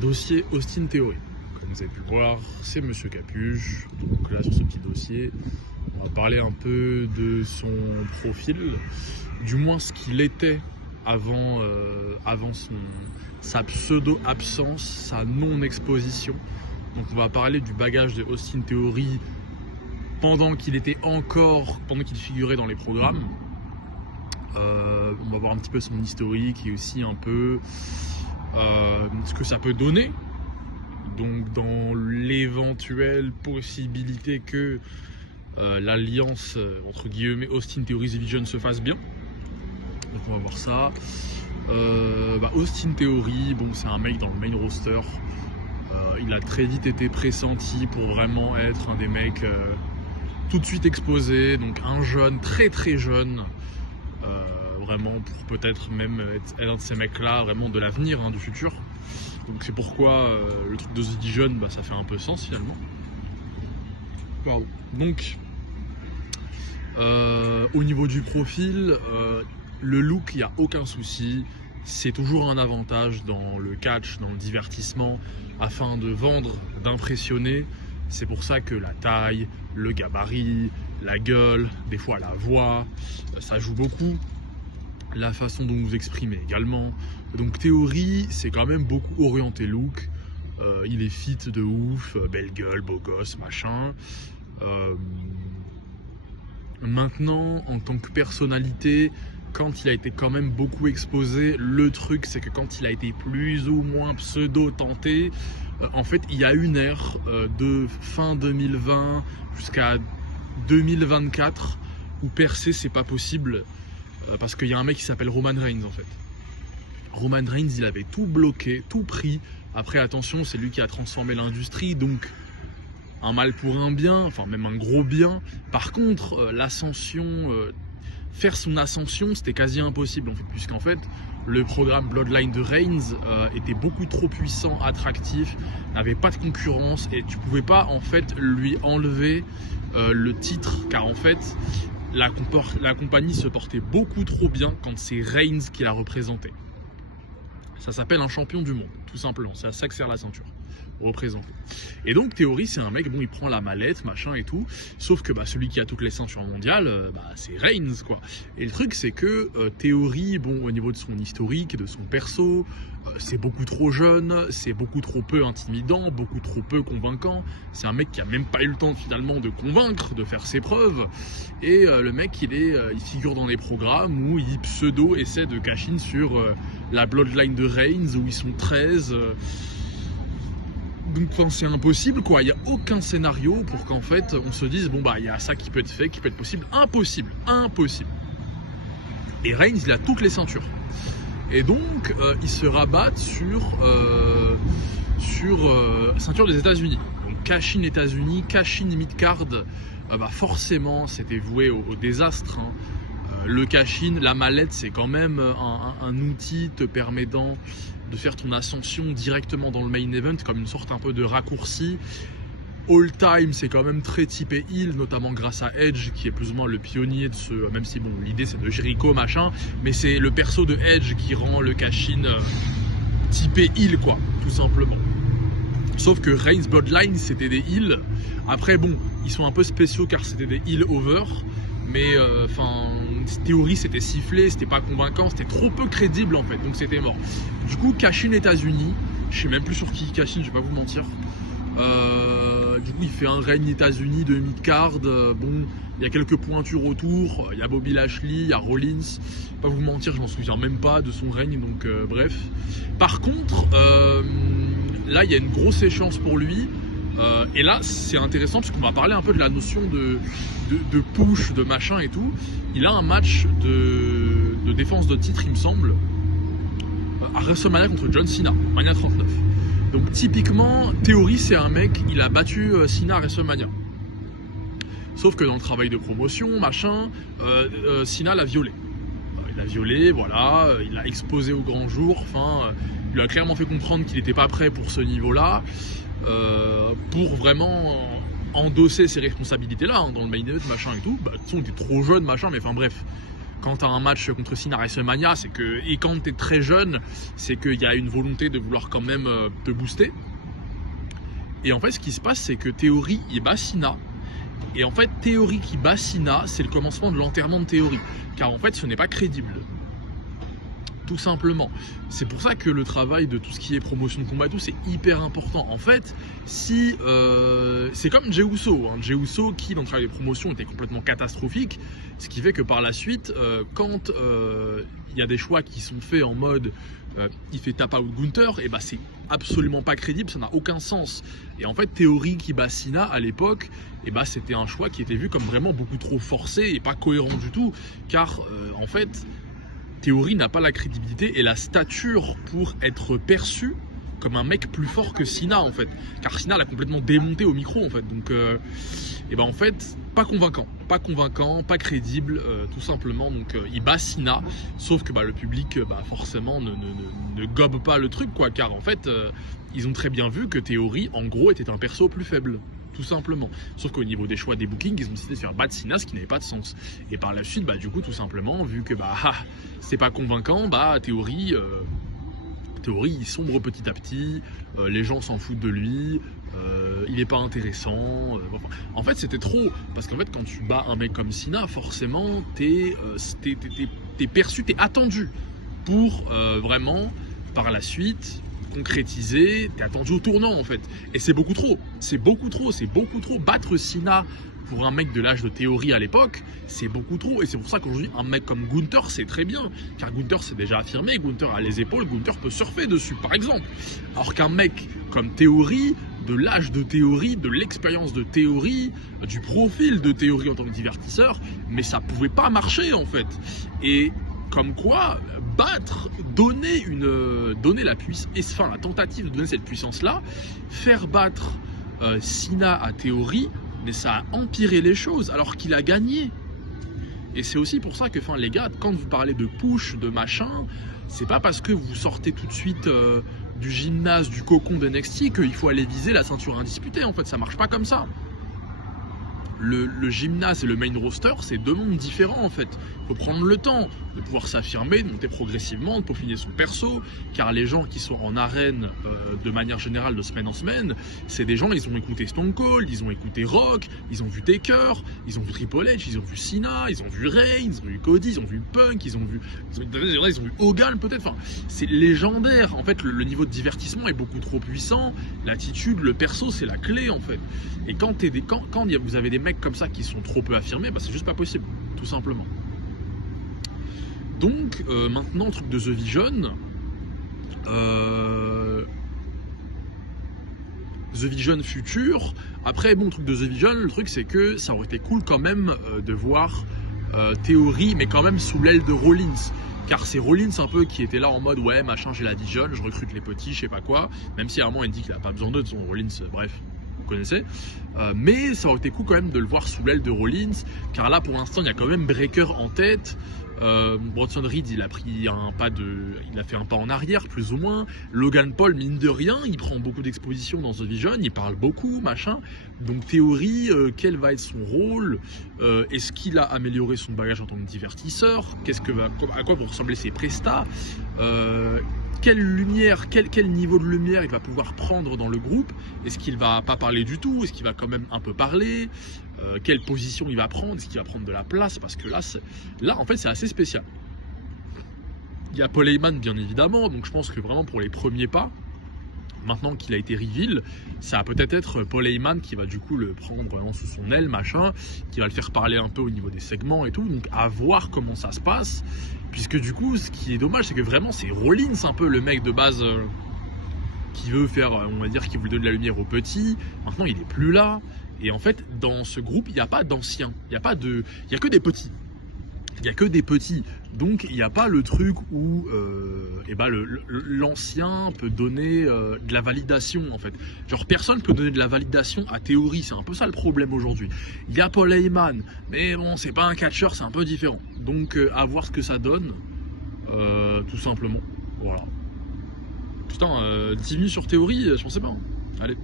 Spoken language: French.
Dossier Austin Theory. Comme vous avez pu le voir, c'est Monsieur Capuche. Donc là, sur ce petit dossier, on va parler un peu de son profil, du moins ce qu'il était avant sa pseudo-absence, sa non-exposition. Donc on va parler du bagage de Austin Theory pendant qu'il figurait dans les programmes. On va voir un petit peu son historique et aussi un peu ce que ça peut donner. Donc dans l'éventuelle possibilité que l'alliance entre guillemets Austin Theory et Vision se fasse bien. Donc on va voir ça. Austin Theory, bon, c'est un mec dans le main roster. Il a très vite été pressenti pour vraiment être un des mecs tout de suite exposés. Donc un jeune, très très jeune, vraiment pour peut-être même être un de ces mecs-là, vraiment de l'avenir, du futur. Donc c'est pourquoi le truc de The Dijon, ça fait un peu sens finalement. Pardon. Donc au niveau du profil, le look, il n'y a aucun souci. C'est toujours un avantage dans le catch, dans le divertissement, afin de vendre, d'impressionner. C'est pour ça que la taille, le gabarit, la gueule, des fois la voix, ça joue beaucoup. La façon dont vous exprimez également. Donc Theory, c'est quand même beaucoup orienté look. Il est fit de ouf, belle gueule, beau gosse, machin. Maintenant, en tant que personnalité, quand il a été quand même beaucoup exposé, le truc c'est que quand il a été plus ou moins pseudo-tenté, en fait il y a une ère de fin 2020 jusqu'à 2024 où percer c'est pas possible. Parce qu'il y a un mec qui s'appelle Roman Reigns en fait. Roman Reigns, il avait tout bloqué, tout pris. Après, attention, c'est lui qui a transformé l'industrie, donc un mal pour un bien, enfin même un gros bien. Par contre, l'ascension, faire son ascension, c'était quasi impossible en fait, puisqu'en fait, le programme Bloodline de Reigns était beaucoup trop puissant, attractif, n'avait pas de concurrence et tu pouvais pas en fait lui enlever le titre, car en fait, la compagnie se portait beaucoup trop bien quand c'est Reigns qui la représentait. Ça s'appelle un champion du monde, tout simplement. C'est à ça que sert la ceinture, représenter. Et donc Theory, c'est un mec, bon, il prend la mallette, machin et tout. Sauf que celui qui a toutes les ceintures mondiales, c'est Reigns, quoi. Et le truc, c'est que Theory, bon, au niveau de son historique, de son perso, c'est beaucoup trop jeune, c'est beaucoup trop peu intimidant, beaucoup trop peu convaincant. C'est un mec qui a même pas eu le temps finalement de convaincre, de faire ses preuves. Et le mec, il figure dans des programmes où il pseudo essaie de cash in sur la bloodline de Reigns, où ils sont 13. Donc c'est impossible quoi, il n'y a aucun scénario pour qu'en fait on se dise bon il y a ça qui peut être fait, qui peut être possible. Impossible. Et Reigns, il a toutes les ceintures. Et donc, ils se rabattent sur ceinture des États-Unis. Donc, cash-in États-Unis, cash-in mid-card, forcément, c'était voué au désastre. Le cash-in, la mallette, c'est quand même un outil te permettant de faire ton ascension directement dans le main event, comme une sorte un peu de raccourci. All time, c'est quand même très typé heel, notamment grâce à Edge, qui est plus ou moins le pionnier de ce. Même si bon, l'idée c'est de Jericho machin, mais c'est le perso de Edge qui rend le cash-in typé heel, quoi, tout simplement. Sauf que Reigns Bloodline, c'était des heels. Après, bon, ils sont un peu spéciaux car c'était des heel over, mais Theory c'était sifflé, c'était pas convaincant, c'était trop peu crédible en fait, donc c'était mort. Du coup, cash-in États-Unis, je sais même plus sur qui cash-in, je vais pas vous mentir. Du coup, il fait un règne États-Unis de mid-card. Bon, il y a quelques pointures autour. Il y a Bobby Lashley, il y a Rollins. Pas vous mentir, je m'en souviens même pas de son règne. Donc, bref. Par contre, là, il y a une grosse échéance pour lui. Et là, c'est intéressant parce qu'on va parler un peu de la notion de push, de machin et tout. Il a un match de défense de titre, il me semble, à WrestleMania contre John Cena, Mania 39. Donc typiquement, Theory, c'est un mec, il a battu Cena à WrestleMania. Sauf que dans le travail de promotion, machin, Cena l'a violé. Il l'a violé, voilà, il l'a exposé au grand jour, il lui a clairement fait comprendre qu'il n'était pas prêt pour ce niveau-là, pour vraiment endosser ces responsabilités-là, dans le main event, machin et tout. De toute façon, il était trop jeune, machin, mais bref. quand tu as un match contre Cena à WrestleMania, c'est que, et quand tu es très jeune, c'est qu'il y a une volonté de vouloir quand même te booster. Et en fait, ce qui se passe, c'est que Theory, il bat Cena. Et en fait, Theory qui bat Cena, c'est le commencement de l'enterrement de Theory. Car en fait, ce n'est pas crédible. Tout simplement. C'est pour ça que le travail de tout ce qui est promotion de combat et tout, c'est hyper important. En fait, si c'est comme Jey Uso, Jey Uso qui dans le travail de promotion était complètement catastrophique, ce qui fait que par la suite, quand il y a des choix qui sont faits en mode il fait tap out Gunther, et bah c'est absolument pas crédible, ça n'a aucun sens. Et en fait, Theory qui bat Cena à l'époque, et bah c'était un choix qui était vu comme vraiment beaucoup trop forcé et pas cohérent du tout, car en fait Theory n'a pas la crédibilité et la stature pour être perçu comme un mec plus fort que Cena en fait, car Cena l'a complètement démonté au micro en fait, donc et ben en fait pas convaincant, pas crédible, tout simplement. Donc il bat Cena, sauf que le public forcément ne gobe pas le truc quoi, car en fait ils ont très bien vu que Theory en gros était un perso plus faible. Tout simplement. Sauf qu'au niveau des choix des bookings, ils ont décidé de faire battre Cena, ce qui n'avait pas de sens. Et par la suite, du coup, tout simplement, vu que c'est pas convaincant, Theory, il sombre petit à petit, les gens s'en foutent de lui, il n'est pas intéressant. En fait, c'était trop. Parce qu'en fait, quand tu bats un mec comme Cena, forcément, t'es perçu, t'es attendu pour vraiment, par la suite, concrétiser, t'es attendu au tournant en fait. Et c'est beaucoup trop. Battre Cena pour un mec de l'âge de Theory à l'époque, c'est beaucoup trop. Et c'est pour ça qu'aujourd'hui, un mec comme Gunther, c'est très bien. Car Gunther s'est déjà affirmé, Gunther a les épaules, Gunther peut surfer dessus, par exemple. Alors qu'un mec comme Theory, de l'âge de Theory, de l'expérience de Theory, du profil de Theory en tant que divertisseur, mais ça pouvait pas marcher en fait. Et comme quoi, donner la puissance, enfin la tentative de donner cette puissance-là, faire battre Cena à Theory, mais ça a empiré les choses alors qu'il a gagné. Et c'est aussi pour ça que, les gars, quand vous parlez de push, de machin, c'est pas parce que vous sortez tout de suite du gymnase, du cocon de NXT qu'il faut aller viser la ceinture indisputée. En fait, ça marche pas comme ça. Le gymnase et le main roster, c'est deux mondes différents en fait. Il faut prendre le temps de pouvoir s'affirmer, de monter progressivement, de peaufiner son perso, car les gens qui sont en arène de manière générale de semaine en semaine, c'est des gens, ils ont écouté Stone Cold, ils ont écouté Rock, ils ont vu Taker, ils ont vu Triple H, ils ont vu Cena, ils ont vu Reigns, ils ont vu Cody, ils ont vu Punk, ils ont vu Hogan peut-être, c'est légendaire en fait. Le niveau de divertissement est beaucoup trop puissant, l'attitude, le perso, c'est la clé en fait. Et quand vous avez des mecs comme ça qui sont trop peu affirmés, c'est juste pas possible, tout simplement. Donc maintenant, le truc de The Vision, The Vision futur. Après, bon, le truc de The Vision, le truc c'est que ça aurait été cool quand même de voir Theory, mais quand même sous l'aile de Rollins. Car c'est Rollins un peu qui était là en mode ouais machin, j'ai la Vision, je recrute les petits, je sais pas quoi. Même si à un moment il dit qu'il a pas besoin d'eux, de son Rollins, bref, vous connaissez. Mais ça aurait été cool quand même de le voir sous l'aile de Rollins, car là pour l'instant il y a quand même Breaker en tête. Bronson Reed il a fait un pas en arrière plus ou moins. Logan Paul, mine de rien, il prend beaucoup d'exposition dans The Vision, il parle beaucoup machin. Donc Theory, quel va être son rôle, est-ce qu'il a amélioré son bagage en tant que divertisseur, à quoi vont ressembler ses prestats, quelle lumière, quel niveau de lumière il va pouvoir prendre dans le groupe, est-ce qu'il va pas parler du tout, est-ce qu'il va quand même un peu parler, quelle position il va prendre, est-ce qu'il va prendre de la place, parce que là en fait c'est assez spécial. Il y a Paul Heyman bien évidemment, donc je pense que vraiment pour les premiers pas, maintenant qu'il a été reveal, ça va peut-être être Paul Heyman qui va du coup le prendre vraiment sous son aile, machin, qui va le faire parler un peu au niveau des segments et tout, donc à voir comment ça se passe, puisque du coup ce qui est dommage c'est que vraiment c'est Rollins un peu le mec de base qui veut faire, on va dire, qui veut donner de la lumière aux petits. Maintenant il est plus là, et en fait dans ce groupe il n'y a pas d'anciens, il y a que des petits. Il n'y a que des petits, donc il n'y a pas le truc où l'ancien peut donner de la validation en fait. Genre personne peut donner de la validation à Theory, c'est un peu ça le problème aujourd'hui. Il y a Paul Heyman, mais bon c'est pas un catcheur, c'est un peu différent. Donc à voir ce que ça donne, tout simplement. Voilà. Putain, 10 minutes sur Theory, je pensais pas. Allez.